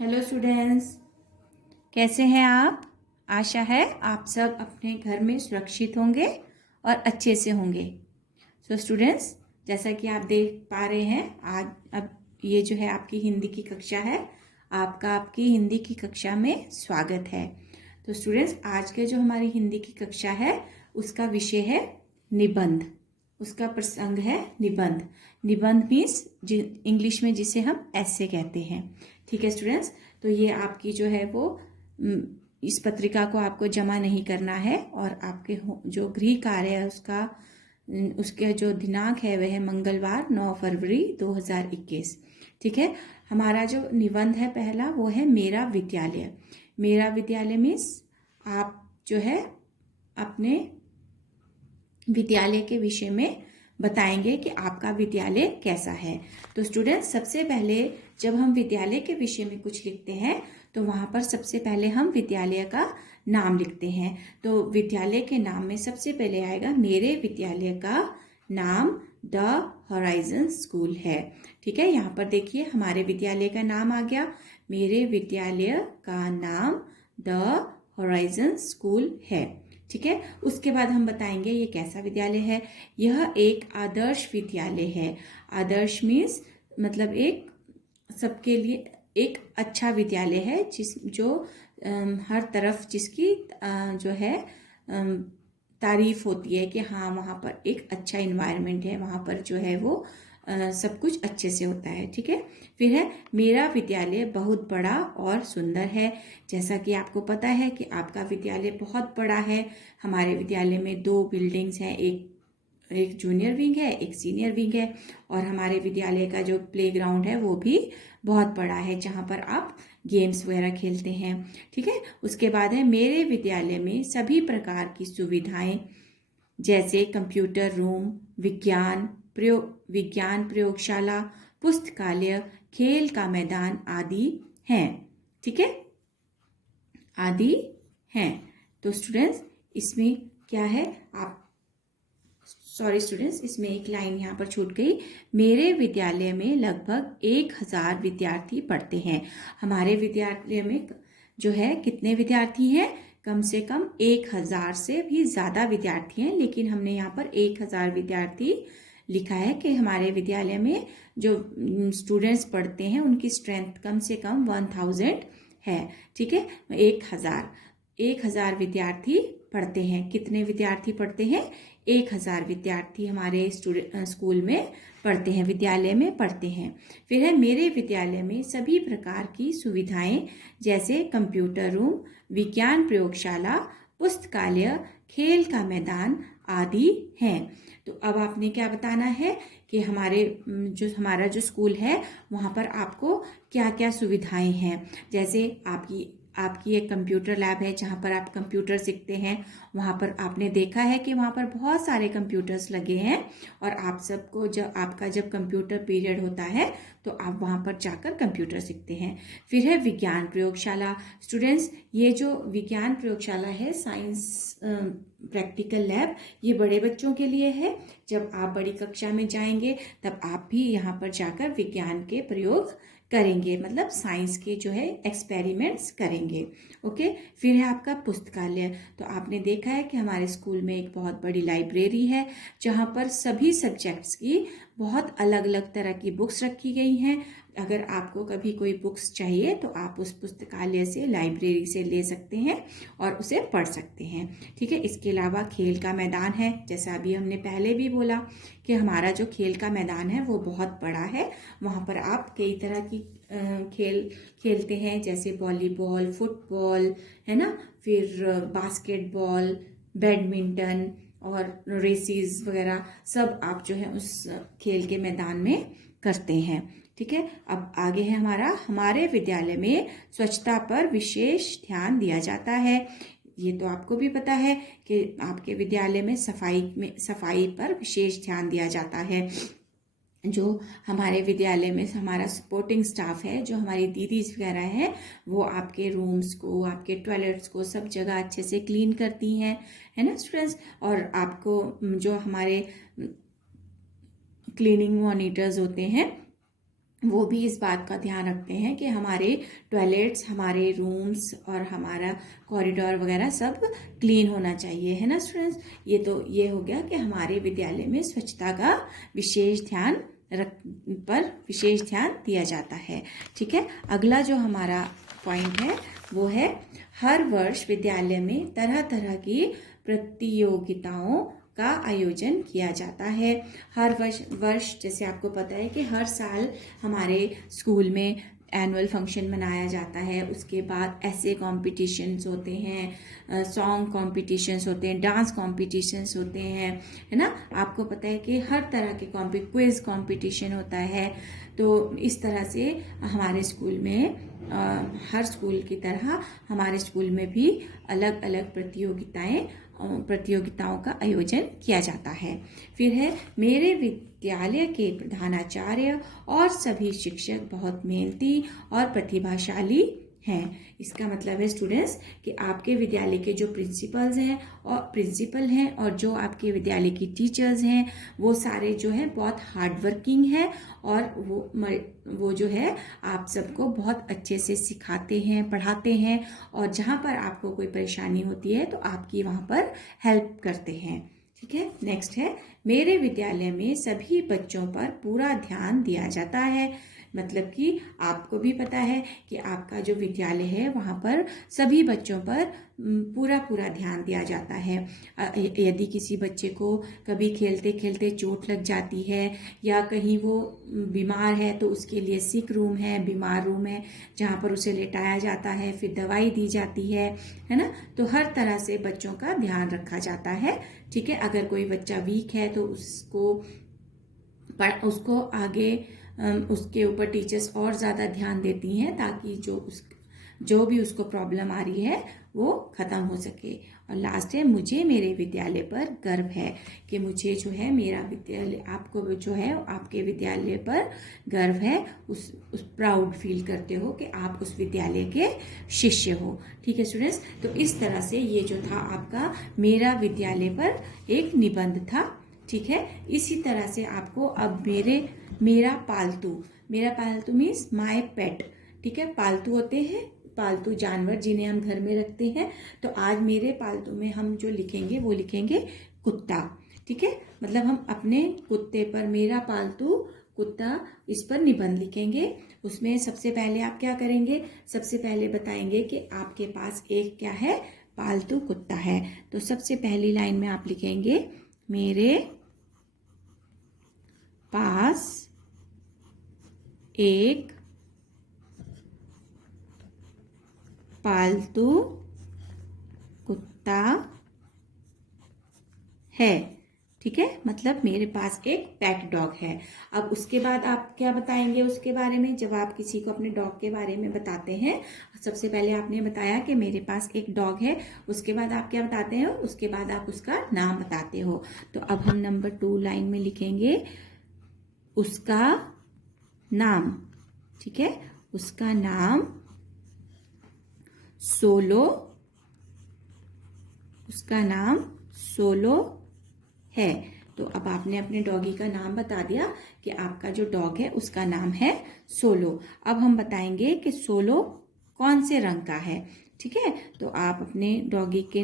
Hello students, कैसे हैं आप। आशा है आप सब अपने घर में सुरक्षित होंगे और अच्छे से होंगे। स्टूडेंट्स, जैसा कि आप देख पा रहे हैं, आज अब ये जो है आपकी हिंदी की कक्षा है। आपकी हिंदी की कक्षा में स्वागत है। तो स्टूडेंट्स, आज के जो हमारी हिंदी की कक्षा है उसका विषय है निबंध। उसका प्रसंग है निबंध। निबंध मीन्स इंग्लिश में जिसे हम ऐसे कहते हैं। ठीक है स्टूडेंट्स, तो ये आपकी जो है वो इस पत्रिका को आपको जमा नहीं करना है और आपके जो गृह कार्य है उसके जो दिनांक है वह है मंगलवार 9 फरवरी 2021। ठीक है, हमारा जो निबंध है पहला वो है मेरा विद्यालय। मेरा विद्यालय मीन्स आप जो है अपने विद्यालय के विषय में बताएंगे कि आपका विद्यालय कैसा है। तो स्टूडेंट्स, सबसे पहले जब हम विद्यालय के विषय में कुछ लिखते हैं तो वहाँ पर सबसे पहले हम विद्यालय का नाम लिखते हैं। तो विद्यालय के नाम में सबसे पहले आएगा मेरे विद्यालय का नाम द होराइजन स्कूल है। ठीक है, यहाँ पर देखिए हमारे विद्यालय का नाम आ गया। मेरे विद्यालय का नाम द होराइजन स्कूल है। ठीक है, उसके बाद हम बताएंगे ये कैसा विद्यालय है। यह एक आदर्श विद्यालय है। आदर्श मीन्स मतलब एक सबके लिए एक अच्छा विद्यालय है जो हर तरफ जिसकी जो है तारीफ होती है कि हाँ वहाँ पर एक अच्छा इन्वायरमेंट है, वहाँ पर जो है वो सब कुछ अच्छे से होता है। ठीक है, फिर है मेरा विद्यालय बहुत बड़ा और सुंदर है। जैसा कि आपको पता है कि आपका विद्यालय बहुत बड़ा है। हमारे विद्यालय में 2 बिल्डिंग्स हैं, एक जूनियर विंग है, एक सीनियर विंग है। और हमारे विद्यालय का जो प्लेग्राउंड है वो भी बहुत बड़ा है जहाँ पर आप गेम्स वगैरह खेलते हैं। ठीक है, उसके बाद है मेरे विद्यालय में सभी प्रकार की सुविधाएं जैसे कंप्यूटर रूम, विज्ञान प्रयोगशाला, पुस्तकालय, खेल का मैदान आदि हैं। ठीक है, आदि हैं। तो स्टूडेंट्स, इसमें क्या है स्टूडेंट्स, इसमें एक लाइन यहाँ पर छूट गई। मेरे विद्यालय में लगभग 1000 विद्यार्थी पढ़ते हैं। हमारे विद्यालय में जो है कितने विद्यार्थी हैं? कम से कम 1000 से भी ज़्यादा विद्यार्थी हैं, लेकिन हमने यहाँ पर 1000 विद्यार्थी लिखा है कि हमारे विद्यालय में जो स्टूडेंट्स पढ़ते हैं उनकी स्ट्रेंथ कम से कम 1000 है। ठीक है, 1000 विद्यार्थी पढ़ते हैं। कितने विद्यार्थी पढ़ते हैं? 1000 विद्यार्थी हमारे स्कूल में पढ़ते हैं, विद्यालय में पढ़ते हैं। फिर है मेरे विद्यालय में सभी प्रकार की सुविधाएं जैसे कंप्यूटर रूम, विज्ञान प्रयोगशाला, पुस्तकालय, खेल का मैदान आदि हैं। तो अब आपने क्या बताना है कि हमारा जो स्कूल है वहाँ पर आपको क्या क्या सुविधाएं हैं। जैसे आपकी एक कंप्यूटर लैब है जहाँ पर आप कंप्यूटर सीखते हैं। वहाँ पर आपने देखा है कि वहाँ पर बहुत सारे कंप्यूटर्स लगे हैं और आप सबको जब कंप्यूटर पीरियड होता है तो आप वहाँ पर जाकर कंप्यूटर सीखते हैं। फिर है विज्ञान प्रयोगशाला। स्टूडेंट्स, ये जो विज्ञान प्रयोगशाला है, साइंस प्रैक्टिकल लैब, ये बड़े बच्चों के लिए है। जब आप बड़ी कक्षा में जाएंगे तब आप भी यहाँ पर जाकर विज्ञान के प्रयोग करेंगे, मतलब साइंस के जो है एक्सपेरिमेंट्स करेंगे। ओके, फिर है आपका पुस्तकालय। तो आपने देखा है कि हमारे स्कूल में एक बहुत बड़ी लाइब्रेरी है जहाँ पर सभी सब्जेक्ट्स की बहुत अलग अलग तरह की बुक्स रखी गई हैं। अगर आपको कभी कोई बुक्स चाहिए तो आप उस पुस्तकालय से, लाइब्रेरी से ले सकते हैं और उसे पढ़ सकते हैं। ठीक है, इसके अलावा खेल का मैदान है। जैसा अभी हमने पहले भी बोला कि हमारा जो खेल का मैदान है वो बहुत बड़ा है। वहाँ पर आप कई तरह की खेल खेलते हैं, जैसे वॉलीबॉल, फुटबॉल, है ना, फिर बास्केटबॉल, बैडमिंटन और रेसेस वगैरह सब आप जो है उस खेल के मैदान में करते हैं। ठीक है, अब आगे है हमारे विद्यालय में स्वच्छता पर विशेष ध्यान दिया जाता है। ये तो आपको भी पता है कि आपके विद्यालय में सफाई पर विशेष ध्यान दिया जाता है। जो हमारे विद्यालय में हमारा सपोर्टिंग स्टाफ है, जो हमारी दीदीज वगैरह है, वो आपके रूम्स को, आपके टॉयलेट्स को सब जगह अच्छे से क्लीन करती हैं, है ना स्टूडेंट्स। और आपको जो हमारे क्लीनिंग मॉनिटर्स होते हैं वो भी इस बात का ध्यान रखते हैं कि हमारे टॉयलेट्स, हमारे रूम्स और हमारा कॉरिडोर वगैरह सब क्लीन होना चाहिए, है ना स्टूडेंट्स। ये हो गया कि हमारे विद्यालय में स्वच्छता का विशेष ध्यान विशेष ध्यान दिया जाता है। ठीक है, अगला जो हमारा पॉइंट है वो है हर वर्ष विद्यालय में तरह तरह की प्रतियोगिताओं का आयोजन किया जाता है। हर वर्ष जैसे आपको पता है कि हर साल हमारे स्कूल में एनुअल फंक्शन मनाया जाता है। उसके बाद ऐसे कॉम्पिटिशन्स होते हैं, सॉन्ग कॉम्पिटिशन्स होते हैं, डांस कॉम्पिटिशन्स होते हैं, है ना। आपको पता है कि हर तरह के क्विज कॉम्पिटिशन होता है। तो इस तरह से हमारे स्कूल में हर स्कूल की तरह हमारे स्कूल में भी अलग अलग प्रतियोगिताओं का आयोजन किया जाता है। फिर है मेरे विद्यालय के प्रधानाचार्य और सभी शिक्षक बहुत मेहनती और प्रतिभाशाली हैं। इसका मतलब है स्टूडेंट्स कि आपके विद्यालय के जो प्रिंसिपल हैं और जो आपके विद्यालय की टीचर्स हैं वो सारे जो है बहुत हार्ड वर्किंग है और वो जो है आप सबको बहुत अच्छे से सिखाते हैं, पढ़ाते हैं और जहाँ पर आपको कोई परेशानी होती है तो आपकी वहाँ पर हेल्प करते हैं। ठीक है, नेक्स्ट है मेरे विद्यालय में सभी बच्चों पर पूरा ध्यान दिया जाता है। मतलब कि आपको भी पता है कि आपका जो विद्यालय है वहाँ पर सभी बच्चों पर पूरा ध्यान दिया जाता है। यदि किसी बच्चे को कभी खेलते खेलते चोट लग जाती है या कहीं वो बीमार है तो उसके लिए सिक रूम है, बीमार रूम है जहाँ पर उसे लेटाया जाता है, फिर दवाई दी जाती है ना। तो हर तरह से बच्चों का ध्यान रखा जाता है। ठीक है, अगर कोई बच्चा वीक है तो उसको आगे उसके ऊपर टीचर्स और ज़्यादा ध्यान देती हैं ताकि जो भी उसको प्रॉब्लम आ रही है वो ख़त्म हो सके। और लास्ट है मुझे मेरे विद्यालय पर गर्व है कि मुझे जो है मेरा विद्यालय, आपको जो है आपके विद्यालय पर गर्व है, उस प्राउड फील करते हो कि आप उस विद्यालय के शिष्य हो। ठीक है स्टूडेंट्स, तो इस तरह से ये जो था आपका मेरा विद्यालय पर एक निबंध था। ठीक है, इसी तरह से आपको अब मेरा पालतू मीन्स माय पेट। ठीक है, पालतू होते हैं पालतू जानवर जिन्हें हम घर में रखते हैं। तो आज मेरे पालतू में हम जो लिखेंगे वो लिखेंगे कुत्ता। ठीक है, मतलब हम अपने कुत्ते पर, मेरा पालतू कुत्ता, इस पर निबंध लिखेंगे। उसमें सबसे पहले आप क्या करेंगे, सबसे पहले बताएंगे कि आपके पास एक क्या है, पालतू कुत्ता है। तो सबसे पहली लाइन में आप लिखेंगे मेरे पास एक पालतू कुत्ता है। ठीक है, मतलब मेरे पास एक पेट डॉग है। अब उसके बाद आप क्या बताएंगे उसके बारे में, जब आप किसी को अपने डॉग के बारे में बताते हैं, सबसे पहले आपने बताया कि मेरे पास एक डॉग है, उसके बाद आप क्या बताते हो, उसके बाद आप उसका नाम बताते हो। तो अब हम नंबर 2 लाइन में लिखेंगे उसका नाम। ठीक है, उसका नाम सोलो, उसका नाम सोलो है। तो अब आपने अपने डॉगी का नाम बता दिया कि आपका जो डॉग है उसका नाम है सोलो। अब हम बताएंगे कि सोलो कौन से रंग का है। ठीक है, तो आप अपने डॉगी के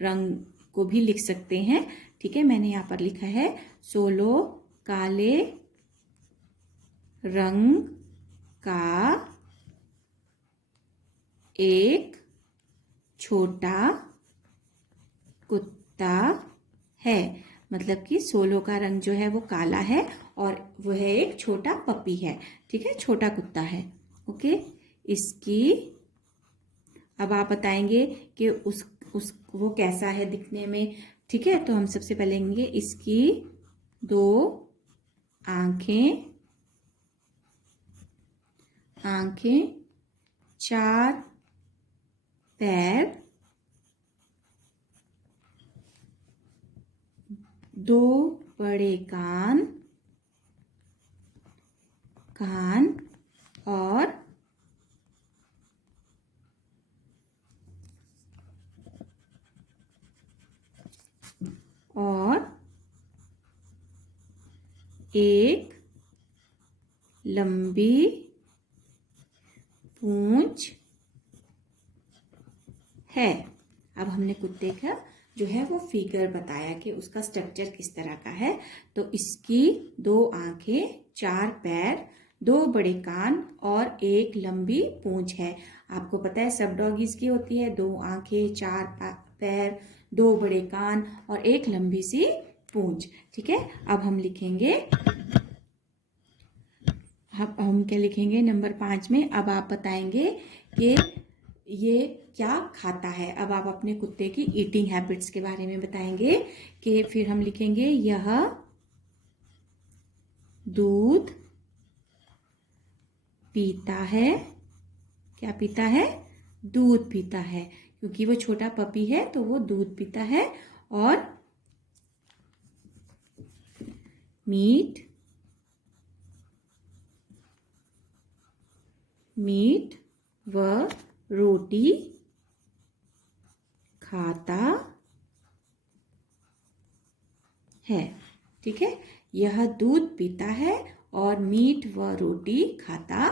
रंग को भी लिख सकते हैं। ठीक है, मैंने यहाँ पर लिखा है सोलो काले रंग का एक छोटा कुत्ता है। मतलब कि सोलो का रंग जो है वो काला है और वो है एक छोटा पपी है। ठीक है, छोटा कुत्ता है। ओके, इसकी अब आप बताएंगे कि वो कैसा है दिखने में। ठीक है, तो हम सबसे पहले लेंगे इसकी 2 आंखें, 4 पैर, 2 बड़े कान और एक लंबी पूंछ है। अब हमने कुत्ते का जो है वो फिगर बताया कि उसका स्ट्रक्चर किस तरह का है। तो इसकी 2 आंखें, 4 पैर, 2 बड़े कान और एक लंबी पूंछ है। आपको पता है सब डॉगीज की होती है 2 आंखें, 4 पैर, 2 बड़े कान और एक लंबी सी पूंछ। ठीक है, अब हम लिखेंगे, हम क्या लिखेंगे नंबर 5 में। अब आप बताएंगे कि ये क्या खाता है। अब आप अपने कुत्ते की ईटिंग हैबिट्स के बारे में बताएंगे कि फिर हम लिखेंगे यह दूध पीता है। क्या पीता है? दूध पीता है, क्योंकि वो छोटा पपी है तो वो दूध पीता है। और मीट व रोटी खाता है। ठीक है, यह दूध पीता है और मीट व रोटी खाता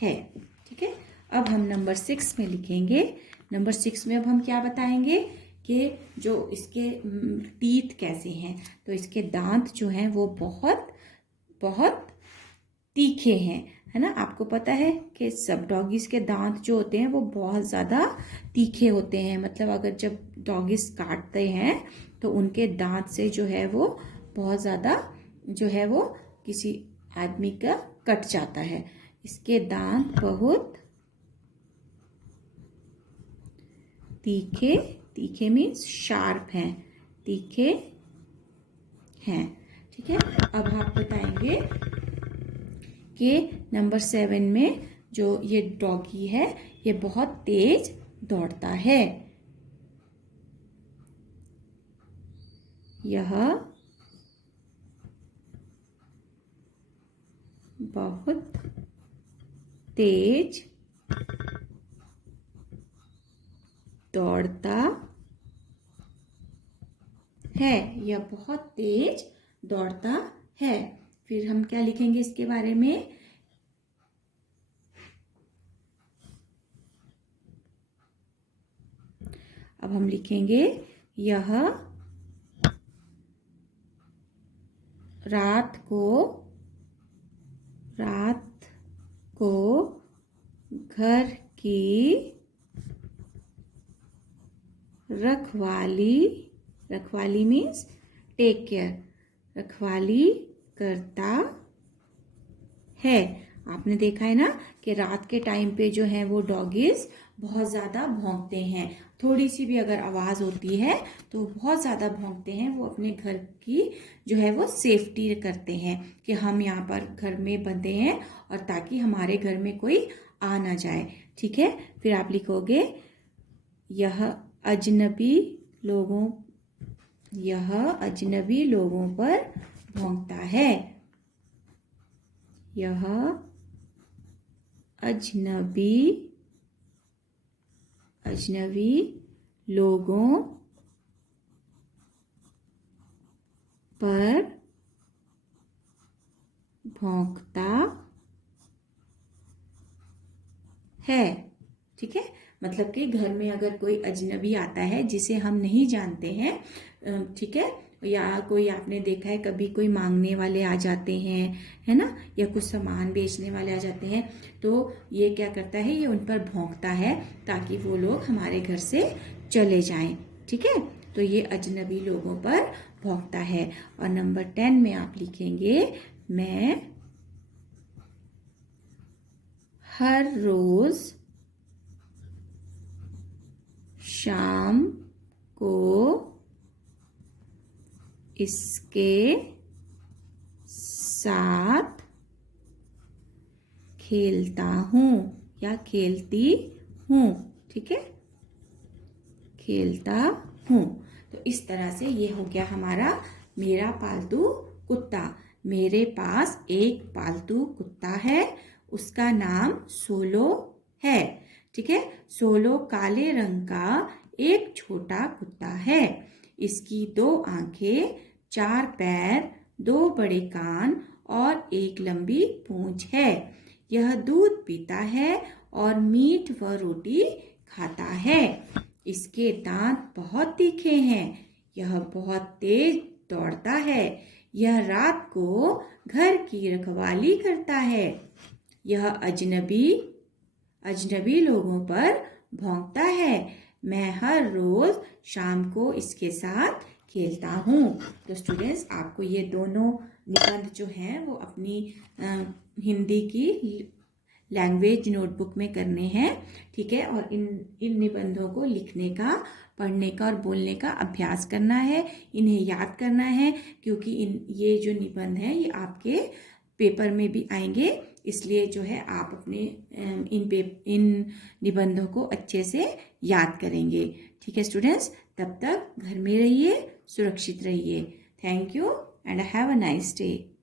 है। ठीक है, अब हम नंबर 6 में लिखेंगे। नंबर 6 में अब हम क्या बताएंगे कि जो इसके टीथ कैसे हैं। तो इसके दांत जो हैं वो बहुत बहुत तीखे हैं, है ना। आपको पता है कि सब डॉगीज के दांत जो होते हैं वो बहुत ज़्यादा तीखे होते हैं। मतलब अगर जब डॉगीज काटते हैं तो उनके दांत से जो है वो बहुत ज़्यादा जो है वो किसी आदमी का कट जाता है। इसके दांत बहुत तीखे मीन्स शार्प हैं, तीखे हैं। ठीक है, अब आप बताएंगे कि नंबर 7 में जो ये डॉगी है ये बहुत तेज दौड़ता है। यह बहुत तेज दौड़ता है। यह बहुत तेज दौड़ता है। फिर हम क्या लिखेंगे इसके बारे में? अब हम लिखेंगे यह रात को घर की रखवाली मीन्स टेक केयर, रखवाली करता है। आपने देखा है ना कि रात के टाइम पे जो है वो डॉगीज बहुत ज़्यादा भौंकते हैं। थोड़ी सी भी अगर आवाज़ होती है तो बहुत ज़्यादा भौंकते हैं। वो अपने घर की जो है वो सेफ्टी करते हैं कि हम यहाँ पर घर में बंधे हैं और ताकि हमारे घर में कोई आ ना जाए। ठीक है, फिर आप लिखोगे यह अजनबी लोगों पर भौंकता है। यह अजनबी लोगों पर भौंकता है। ठीक है, मतलब कि घर में अगर कोई अजनबी आता है जिसे हम नहीं जानते हैं, ठीक है, या कोई आपने देखा है कभी कोई मांगने वाले आ जाते हैं, है ना, या कुछ सामान बेचने वाले आ जाते हैं, तो ये क्या करता है, ये उन पर भौंकता है ताकि वो लोग हमारे घर से चले जाएं। ठीक है, तो ये अजनबी लोगों पर भौंकता है। और नंबर 10 में आप लिखेंगे मैं हर रोज शाम को इसके साथ खेलता हूँ या खेलती हूँ। ठीक है, खेलता हूँ। तो इस तरह से ये हो गया हमारा मेरा पालतू कुत्ता। मेरे पास एक पालतू कुत्ता है, उसका नाम सोलो है। ठीक है, सोलो काले रंग का एक छोटा कुत्ता है। इसकी 2 आंखें, 4 पैर, 2 बड़े कान और एक लंबी पूंछ है। यह दूध पीता है और मीट व रोटी खाता है। इसके दांत बहुत तीखे हैं। यह बहुत तेज दौड़ता है। यह रात को घर की रखवाली करता है। यह अजनबी लोगों पर भौंकता है। मैं हर रोज शाम को इसके साथ खेलता हूँ। तो स्टूडेंट्स, आपको ये दोनों निबंध जो हैं वो अपनी हिंदी की लैंग्वेज नोटबुक में करने हैं, ठीक है। और इन निबंधों को लिखने का, पढ़ने का और बोलने का अभ्यास करना है, इन्हें याद करना है, क्योंकि ये जो निबंध हैं ये आपके पेपर में भी आएंगे। इसलिए जो है आप अपने इन निबंधों को अच्छे से याद करेंगे, ठीक है स्टूडेंट्स। तब तक घर में रहिए, सुरक्षित रहिए। Thank you and have a nice day.